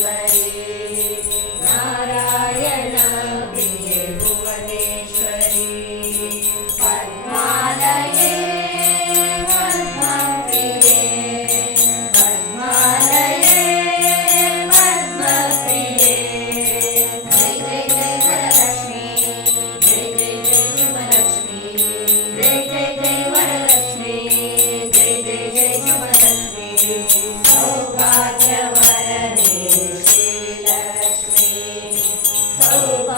lady. Oh.